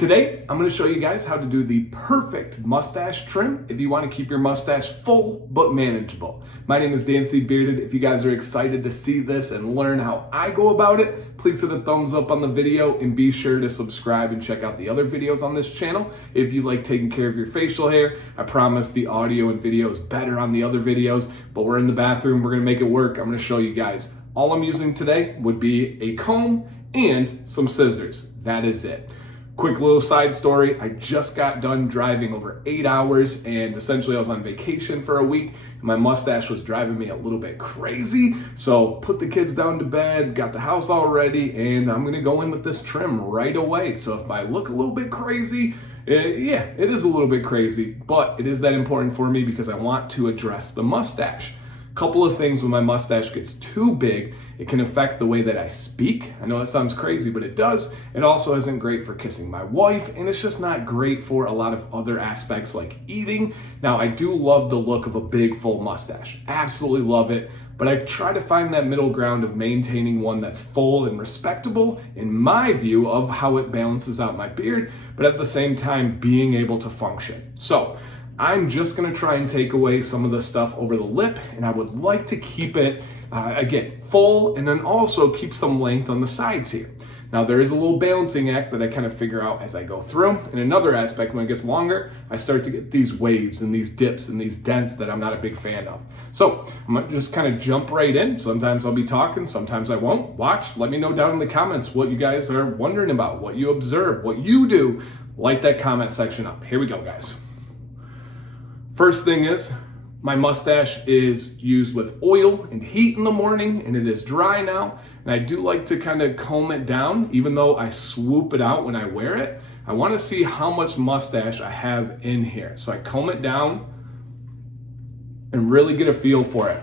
Today, I'm going to show you guys how to do the perfect mustache trim if you want to keep your mustache full but manageable. My name is Dan C. Bearded. If you guys are excited to see this and learn how I go about it, please hit a thumbs up on the video and be sure to subscribe and check out the other videos on this channel. If you like taking care of your facial hair, I promise the audio and video is better on the other videos, but we're in the bathroom, we're going to make it work. I'm going to show you guys. All I'm using today would be a comb and some scissors. That is it. Quick little side story, I just got done driving over 8 hours and essentially I was on vacation for a week and my mustache was driving me a little bit crazy. So put the kids down to bed, got the house all ready, and I'm gonna go in with this trim right away. So if I look a little bit crazy, yeah, it is a little bit crazy, but it is that important for me because I want to address the mustache. Couple of things when my mustache gets too big, it can affect the way that I speak. I know that sounds crazy, but it does. It also isn't great for kissing my wife, and it's just not great for a lot of other aspects like eating. Now, I do love the look of a big full mustache. Absolutely love it, but I try to find that middle ground of maintaining one that's full and respectable in my view of how it balances out my beard, but at the same time being able to function. So I'm just gonna try and take away some of the stuff over the lip, and I would like to keep it, again, full, and then also keep some length on the sides here. Now there is a little balancing act that I kind of figure out as I go through. And another aspect, when it gets longer, I start to get these waves and these dips and these dents that I'm not a big fan of. So I'm gonna just kind of jump right in. Sometimes I'll be talking, sometimes I won't. Watch, let me know down in the comments what you guys are wondering about, what you observe, what you do. Light that comment section up. Here we go, guys. First thing is, my mustache is used with oil and heat in the morning, and it is dry now. And I do like to kind of comb it down, even though I swoop it out when I wear it. I want to see how much mustache I have in here. So I comb it down and really get a feel for it.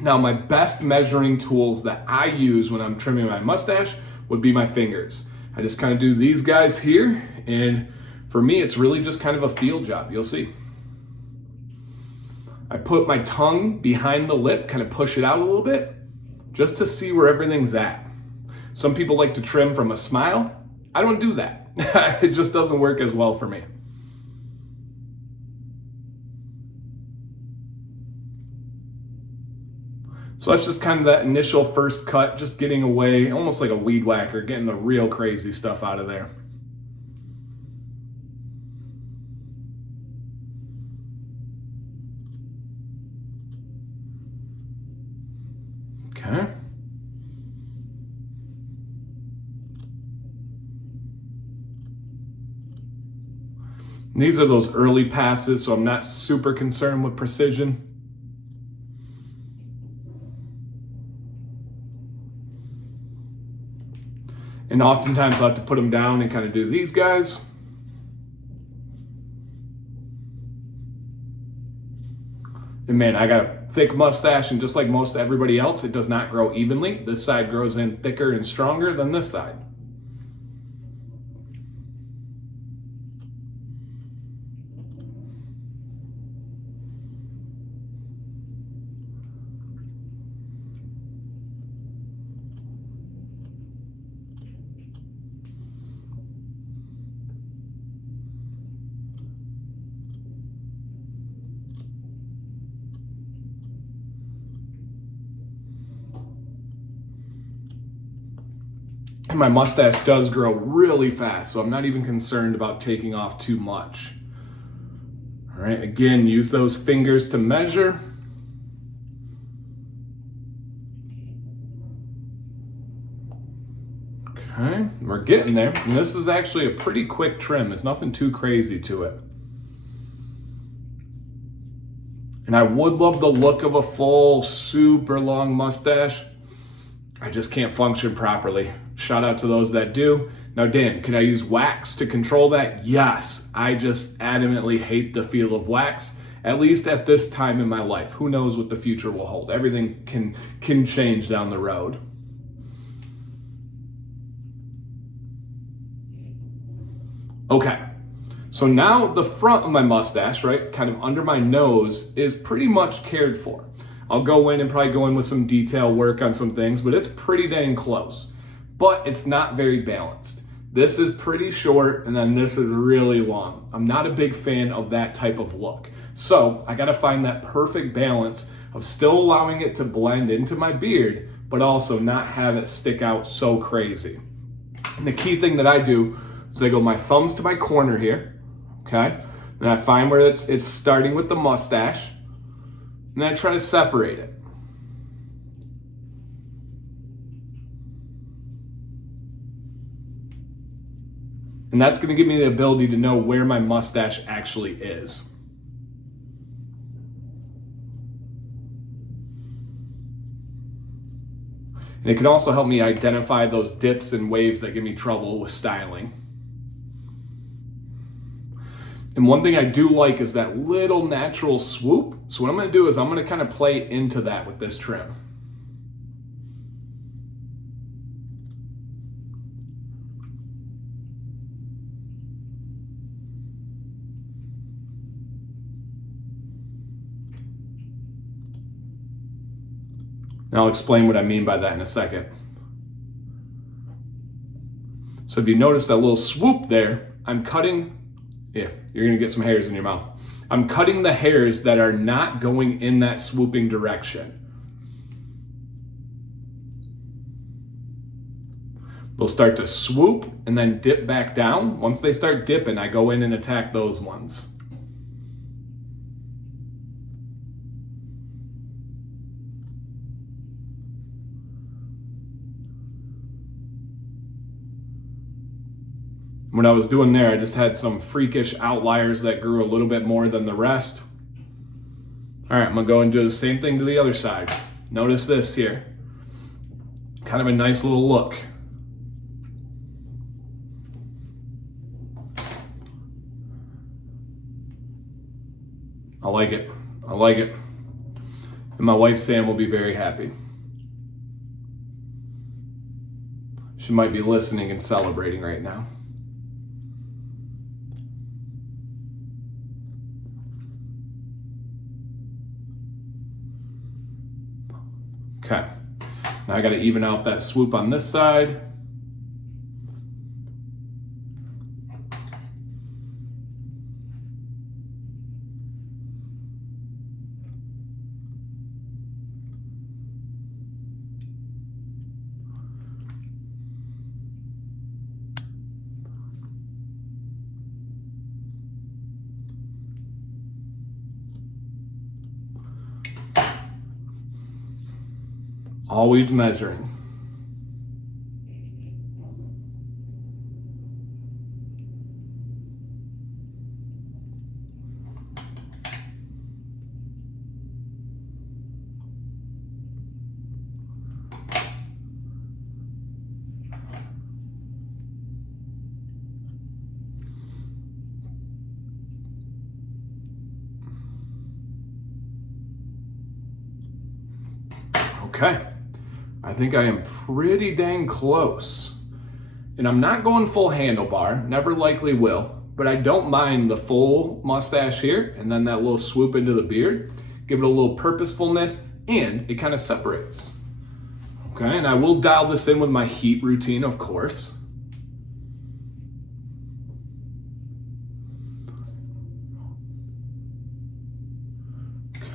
Now, my best measuring tools that I use when I'm trimming my mustache would be my fingers. I just kind of do these guys here, and for me, it's really just kind of a feel job. You'll see. I put my tongue behind the lip, kind of push it out a little bit, just to see where everything's at. Some people like to trim from a smile. I don't do that. It just doesn't work as well for me. So that's just kind of that initial first cut, just getting away, almost like a weed whacker, getting the real crazy stuff out of there. Okay. And these are those early passes, so I'm not super concerned with precision. And oftentimes I'll have to put them down and kind of do these guys. And man, I got a thick mustache, and just like most everybody else, it does not grow evenly. This side grows in thicker and stronger than this side. And my mustache does grow really fast, so I'm not even concerned about taking off too much. All right, again, use those fingers to measure. Okay, we're getting there. And this is actually a pretty quick trim. There's nothing too crazy to it. And I would love the look of a full, super long mustache. I just can't function properly. Shout out to those that do. Now, Dan, can I use wax to control that? Yes. I just adamantly hate the feel of wax, at least at this time in my life. Who knows what the future will hold? Everything can change down the road. Okay. So now the front of my mustache, right, kind of under my nose, is pretty much cared for. I'll go in and probably go in with some detail work on some things, but it's pretty dang close. But it's not very balanced. This is pretty short, and then this is really long. I'm not a big fan of that type of look. So I gotta find that perfect balance of still allowing it to blend into my beard, but also not have it stick out so crazy. And the key thing that I do is I go my thumbs to my corner here, okay? And I find where it's starting with the mustache, and then I try to separate it. And that's gonna give me the ability to know where my mustache actually is. And it can also help me identify those dips and waves that give me trouble with styling. And one thing I do like is that little natural swoop. So what I'm gonna do is I'm gonna kind of play into that with this trim. And I'll explain what I mean by that in a second. So if you notice that little swoop there, I'm cutting, yeah, you're gonna get some hairs in your mouth. I'm cutting the hairs that are not going in that swooping direction. They'll start to swoop and then dip back down. Once they start dipping, I go in and attack those ones. When I was doing there, I just had some freakish outliers that grew a little bit more than the rest. All right, I'm gonna go and do the same thing to the other side. Notice this here. Kind of a nice little look. I like it, I like it. And my wife Sam will be very happy. She might be listening and celebrating right now. Okay, now I gotta even out that swoop on this side. Always measuring. Okay. I think I am pretty dang close. And I'm not going full handlebar, never likely will, but I don't mind the full mustache here and then that little swoop into the beard. Give it a little purposefulness and it kind of separates. Okay, and I will dial this in with my heat routine, of course.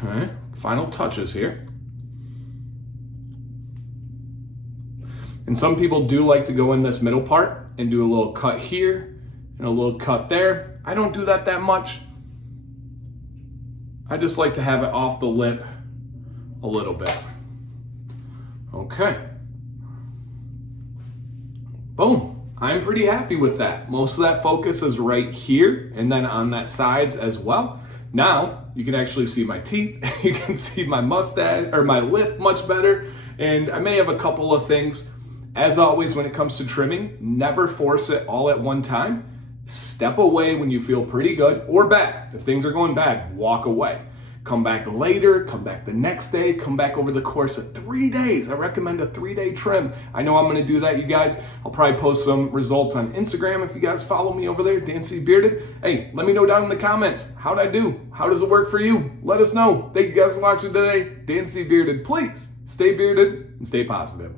Okay, final touches here. And some people do like to go in this middle part and do a little cut here and a little cut there. I don't do that much. I just like to have it off the lip a little bit. Okay. Boom. I'm pretty happy with that. Most of that focus is right here and then on that sides as well. Now you can actually see my teeth. You can see my mustache or my lip much better. And I may have a couple of things. As always, when it comes to trimming, never force it all at one time. Step away when you feel pretty good or bad. If things are going bad, walk away. Come back later, come back the next day, come back over the course of 3 days. I recommend a 3-day trim. I know I'm gonna do that, you guys. I'll probably post some results on Instagram if you guys follow me over there, Dancy Bearded. Hey, let me know down in the comments. How'd I do? How does it work for you? Let us know. Thank you guys for watching today. Dancy Bearded, please stay bearded and stay positive.